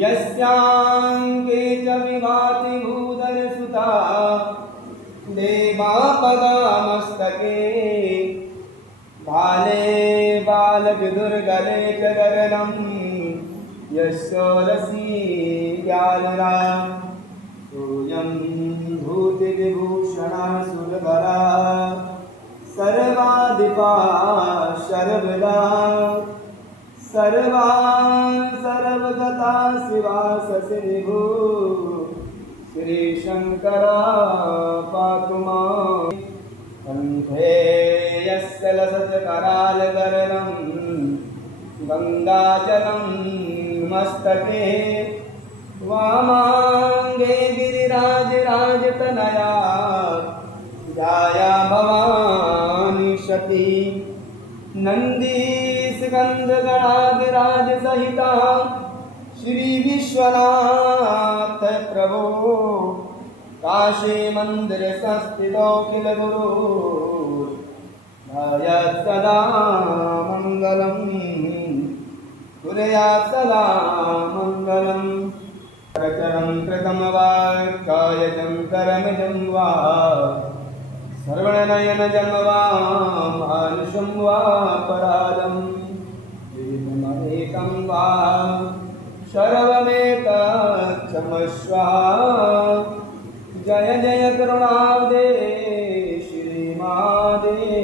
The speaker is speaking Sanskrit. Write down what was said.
यस्यांके च विभाति भूधरसुता देवापदामस्तके भाले बालविदुर्गले च गगनं यशोरसी व्यालरा सोऽयं भूतिविभूषणा सुरवरा सर्वाधिपा शर्वदा सर्वा सर्वगता शिवा ससिनिभू श्रीशङ्करा पातु मां कण्ठे यस्य लसत्करालगर्णं गङ्गाजलं मस्तके वामाङ्गे गिरिराजराजतनया जाया भवानी सती नन्दीस्कन्दगणादिराजसहिता श्रीविश्वनाथ प्रभो काशी मंदिर संस्थितो किल गुरु ध्यायात् सदा मंगलम कुर्यात् सदा मंगलम करकरं कृतं वा कायजं करमजं वा सर्वणनयनजं वा मानुषं वा परादं एकमेकं वा सर्वमेतच्छमस्व जय जय करुणाब्धे श्रीमादेवी।